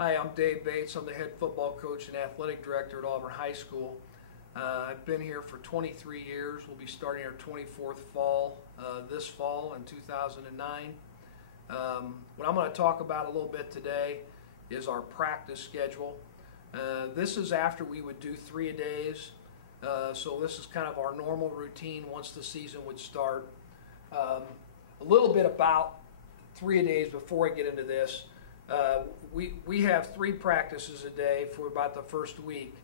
Hi, I'm Dave Bates. I'm the head football coach and athletic director at Auburn High School. I've been here for 23 years. We'll be starting our 24th fall this fall in 2009. What I'm going to talk about a little bit today is our practice schedule. This is after we would do 3-a-days, so this is kind of our normal routine once the season would start. A little bit about 3-a-days before I get into this. We have 3 practices a day for about the first week.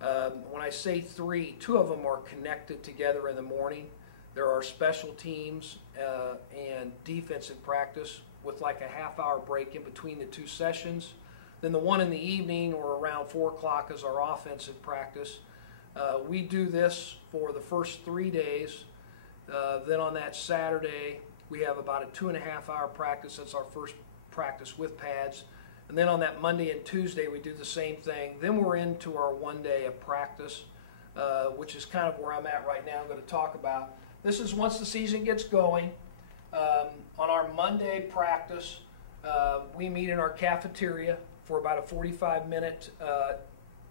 When I say 3, 2 of them are connected together in the morning. There are special teams and defensive practice with like a half-hour break in between the 2 sessions. Then the one in the evening or around 4 o'clock is our offensive practice. We do this for the first 3 days. Then on that Saturday, we have about a 2.5-hour practice. That's our first practice with pads. And then on that Monday and Tuesday, we do the same thing. Then we're into our 1 day of practice, which is kind of where I'm at right now. I'm going to talk about. This is once the season gets going. On our Monday practice, we meet in our cafeteria for about a 45-minute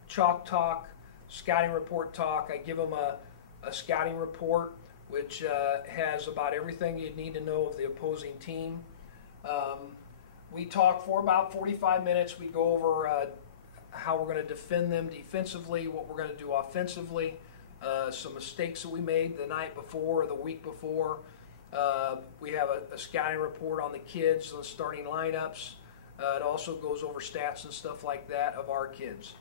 chalk talk, scouting report talk. I give them a scouting report, which has about everything you'd need to know of the opposing team. We talk for about 45 minutes. We go over how we're going to defend them defensively, what we're going to do offensively, some mistakes that we made the night before or the week before. We have a scouting report on the kids, the starting lineups. It also goes over stats and stuff like that of our kids.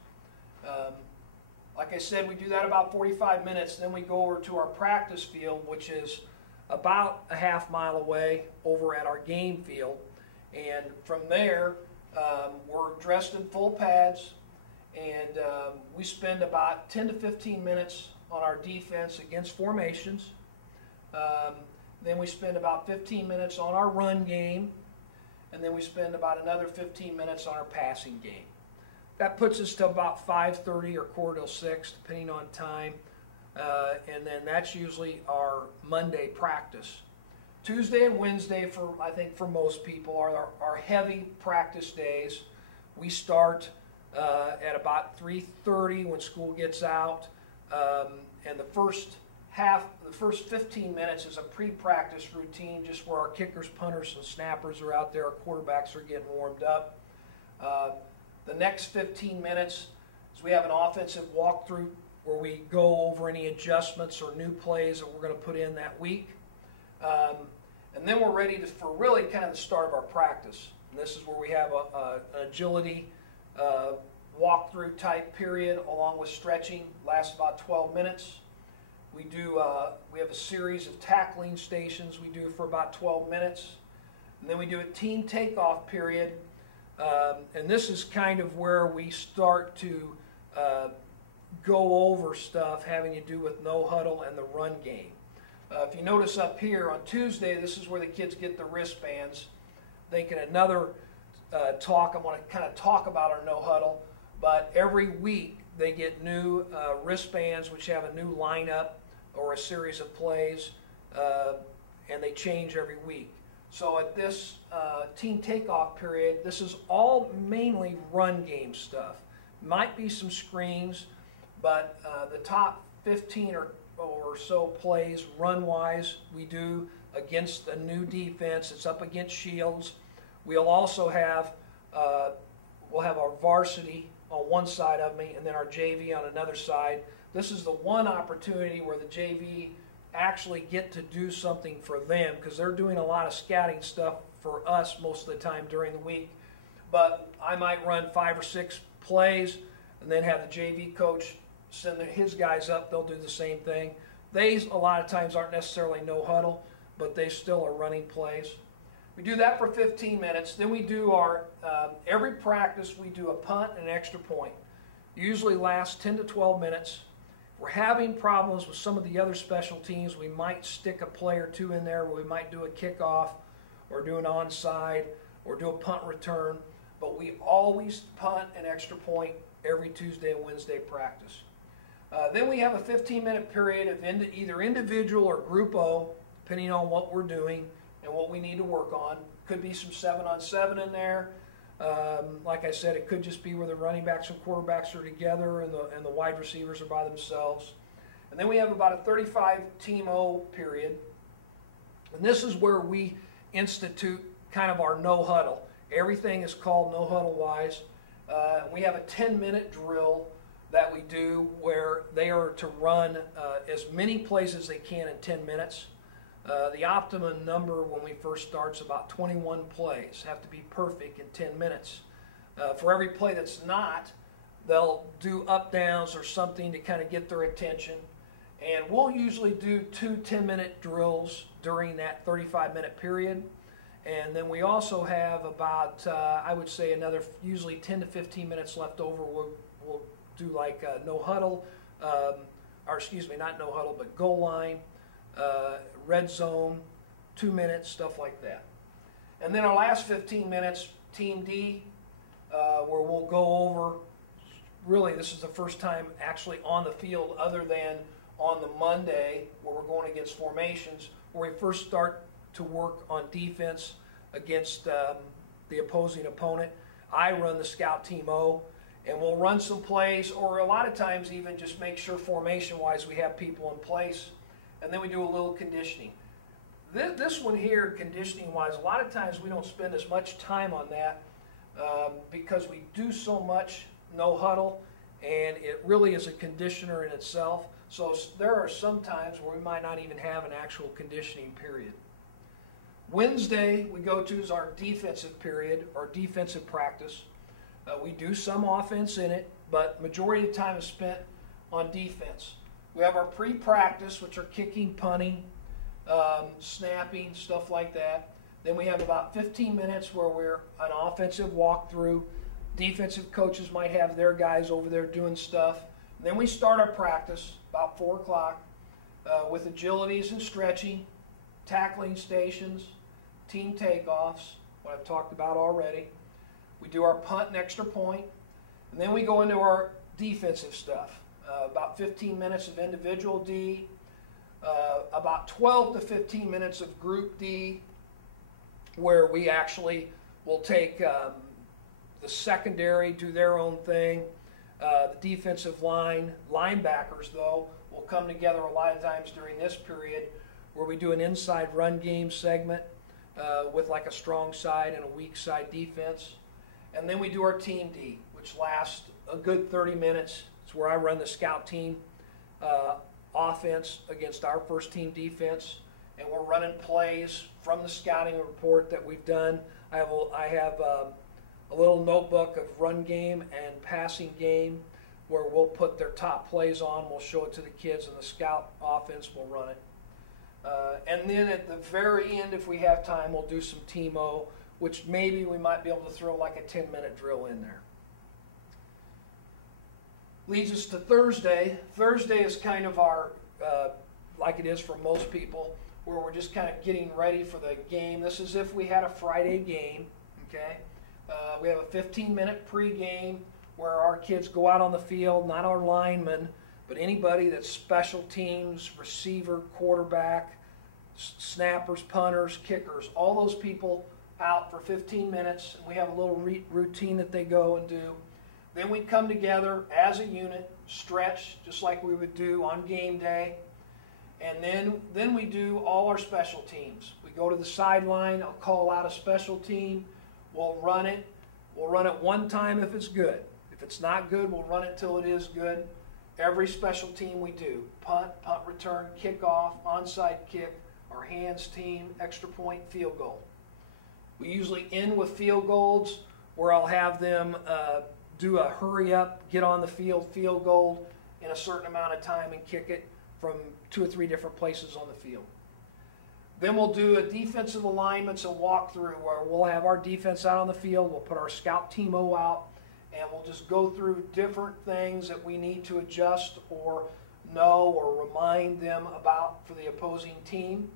Like I said, we do that about 45 minutes. Then we go over to our practice field, which is about a half-mile away over at our game field. And from there, we're dressed in full pads, and we spend about 10 to 15 minutes on our defense against formations. Then we spend about 15 minutes on our run game, and then we spend about another 15 minutes on our passing game. That puts us to about 5:30 or 5:45, depending on time, and then that's usually our Monday practice. Tuesday and Wednesday, I think for most people, are our heavy practice days. We start at about 3:30 when school gets out, and the first 15 minutes is a pre-practice routine, just where our kickers, punters, and snappers are out there. Our quarterbacks are getting warmed up. The next 15 minutes is we have an offensive walkthrough where we go over any adjustments or new plays that we're going to put in that week. And then we're ready for really kind of the start of our practice. And this is where we have an agility walkthrough type period along with stretching. Lasts about 12 minutes. We have a series of tackling stations we do for about 12 minutes. And then we do a team takeoff period. And this is kind of where we start to go over stuff having to do with no huddle and the run game. If you notice up here on Tuesday, this is where the kids get the wristbands. I think in another talk, I'm going to kind of talk about our no huddle. But every week they get new wristbands, which have a new lineup or a series of plays, and they change every week. So at this team takeoff period, this is all mainly run game stuff. Might be some screens, but the top 15 or so plays run-wise we do against a new defense. It's up against Shields. We'll also have we'll have our varsity on one side of me and then our JV on another side. This is the one opportunity where the JV actually get to do something for them, because they're doing a lot of scouting stuff for us most of the time during the week. But I might run 5 or 6 plays and then have the JV coach send his guys up. They'll do the same thing. They a lot of times aren't necessarily no huddle, but they still are running plays. We do that for 15 minutes. Then we do our every practice we do a punt and an extra point. Usually lasts 10 to 12 minutes. If we're having problems with some of the other special teams, we might stick a play or 2 in there where we might do a kickoff or do an onside or do a punt return. But we always punt an extra point every Tuesday and Wednesday practice. Then we have a 15-minute period of either individual or group O, depending on what we're doing and what we need to work on. Could be some 7-on-7 in there. Like I said, it could just be where the running backs and quarterbacks are together and the wide receivers are by themselves. And then we have about a 35 Team O period. And this is where we institute kind of our no huddle. Everything is called no huddle wise. We have a 10-minute drill that we do where they are to run as many plays as they can in 10 minutes. The optimum number when we first start is about 21 plays. Have to be perfect in 10 minutes. For every play that's not, they'll do up downs or something to kind of get their attention. And we'll usually do 2 10-minute drills during that 35-minute period. And then we also have about, I would say, another usually 10 to 15 minutes left over. We'll do like no huddle, or excuse me, not no huddle, but goal line, red zone, 2 minutes, stuff like that. And then our last 15 minutes, Team D, where we'll go over, really this is the first time actually on the field other than on the Monday where we're going against formations, where we first start to work on defense against the opposing opponent. I run the scout Team O, and we'll run some plays, or a lot of times even just make sure formation-wise we have people in place, and then we do a little conditioning. This one here, conditioning-wise, a lot of times we don't spend as much time on that because we do so much no huddle, and it really is a conditioner in itself. So there are some times where we might not even have an actual conditioning period. Wednesday we go to is our defensive period, or defensive practice. We do some offense in it, but majority of the time is spent on defense. We have our pre-practice, which are kicking, punting, snapping, stuff like that. Then we have about 15 minutes where we're an offensive walkthrough. Defensive coaches might have their guys over there doing stuff. And then we start our practice about 4 o'clock with agilities and stretching, tackling stations, team takeoffs, what I've talked about already. We do our punt and extra point, and then we go into our defensive stuff. About 15 minutes of individual D, about 12 to 15 minutes of group D, where we actually will take the secondary, do their own thing. The defensive line, linebackers though, will come together a lot of times during this period where we do an inside run game segment with like a strong side and a weak side defense. And then we do our Team D, which lasts a good 30 minutes. It's where I run the scout team offense against our first team defense. And we're running plays from the scouting report that we've done. I have a little notebook of run game and passing game where we'll put their top plays on. We'll show it to the kids, and the scout offense will run it. And then at the very end, if we have time, we'll do some Team O, which maybe we might be able to throw like a 10-minute drill in there. Leads us to Thursday. Thursday is kind of our, like it is for most people, where we're just kind of getting ready for the game. This is if we had a Friday game, okay? We have a 15-minute pregame where our kids go out on the field, not our linemen, but anybody that's special teams, receiver, quarterback, snappers, punters, kickers, all those people out for 15 minutes. And we have a little routine that they go and do. Then we come together as a unit, stretch, just like we would do on game day. And then we do all our special teams. We go to the sideline, I'll call out a special team, we'll run it. We'll run it one time if it's good. If it's not good, we'll run it till it is good. Every special team we do, punt, punt return, kickoff, onside kick, our hands team, extra point, field goal. We usually end with field goals where I'll have them do a hurry up, get on the field, field goal in a certain amount of time and kick it from 2 or 3 different places on the field. Then we'll do a defensive alignments and walkthrough where we'll have our defense out on the field, we'll put our scout Team O out, and we'll just go through different things that we need to adjust or know or remind them about for the opposing team.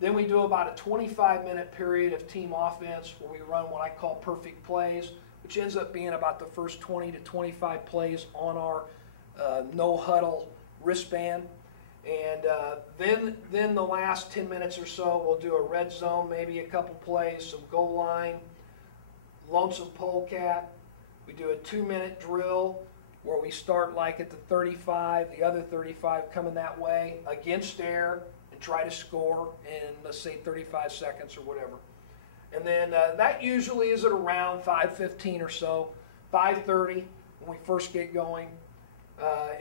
Then we do about a 25-minute period of team offense where we run what I call perfect plays, which ends up being about the first 20 to 25 plays on our no huddle wristband. And then the last 10 minutes or so, we'll do a red zone, maybe a couple plays, some goal line, lonesome polecat. We do a 2-minute drill where we start like at the 35, the other 35 coming that way against air and try to score in, let's say, 35 seconds or whatever. And then that usually is at around 5:15 or so, 5:30 when we first get going.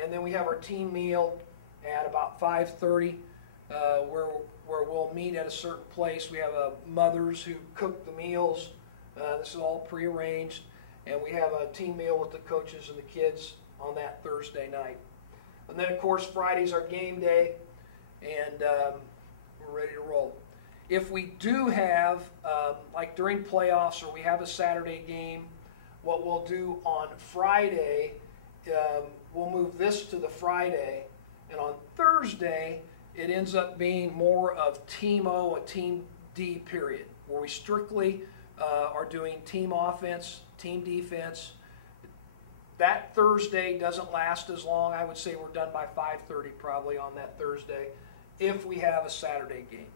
And then we have our team meal at about 5:30 where we'll meet at a certain place. We have mothers who cook the meals. This is all prearranged. And we have a team meal with the coaches and the kids on that Thursday night. And then, of course, Friday's our game day, and we're ready to roll. If we do have, like during playoffs or we have a Saturday game, what we'll do on Friday, we'll move this to the Friday, and on Thursday, it ends up being more of Team O, a Team D period, where we strictly are doing team offense, team defense. That Thursday doesn't last as long. I would say we're done by 5:30 probably on that Thursday if we have a Saturday game.